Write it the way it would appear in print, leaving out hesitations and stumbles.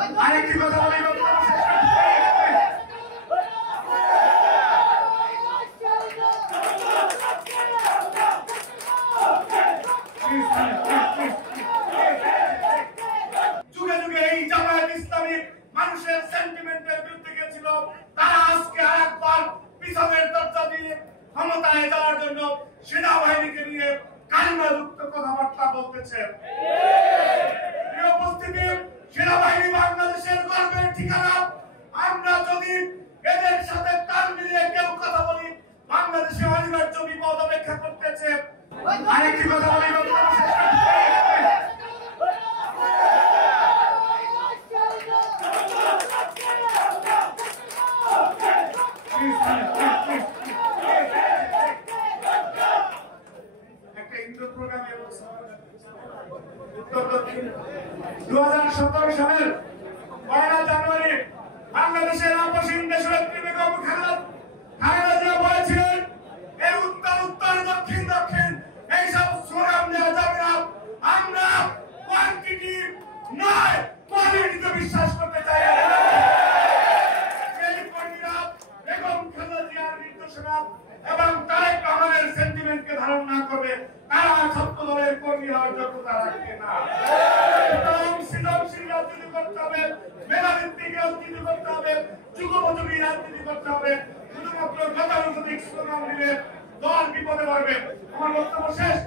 আরেকটি কথা বলি যুগে যুগে এই জামায়াত ইসলামী মানুষের সেন্টিমেন্টের বিরুদ্ধে গেছিল, তারা আজকে আরেকবার পিছনের দরজা দিয়ে ক্ষমতায় যাওয়ার জন্য সেনাবাহিনীকে নিয়ে কালিমাযুক্ত কথাবার্তা বলতেছে। উপস্থিতি, সেনাবাহিনী বাংলাদেশের গর্বের ঠিকানা। আমরা যদি এদের সাথে তাল মিলিয়ে কেউ কথা বলি, বাংলাদেশে অনিবার্য বিপদ অপেক্ষা করতেছে। আরেকটি কথা বলি একটা ইন্দ্র প্রোগ্রামে 2017 সালের 1 জানুয়ারি বাংলাদেশের আপসীন দেশনেত্রী বেগম খালেদা জিয়া বলেছিলেন, এই উত্তর উত্তর দক্ষিণ দক্ষিণ এইসব স্লোগান দেওয়া যাবে না। আমরা কোয়ান্টিটি নয় কোয়ালিটিতে বিশ্বাস করতে চাই। এই কর্মীরা বেগম খালেদা জিয়ার নির্দেশনা এবং তারেক রহমানের সেন্টিমেন্টকে ধারণ না করবে, তারা ছাত্র দলের কর্মী হওয়ার যোগ্যতা রাখবে না। সৃজনশীল রাজনীতি করতে হবে, মেধাভিত্তিক রাজনীতি করতে হবে, যুগোপযোগী রাজনীতি করতে হবে। শুধুমাত্র গতানুগতিক স্লোগান দিলে দল বিপদে পড়বে। আমার বক্তব্য শেষ।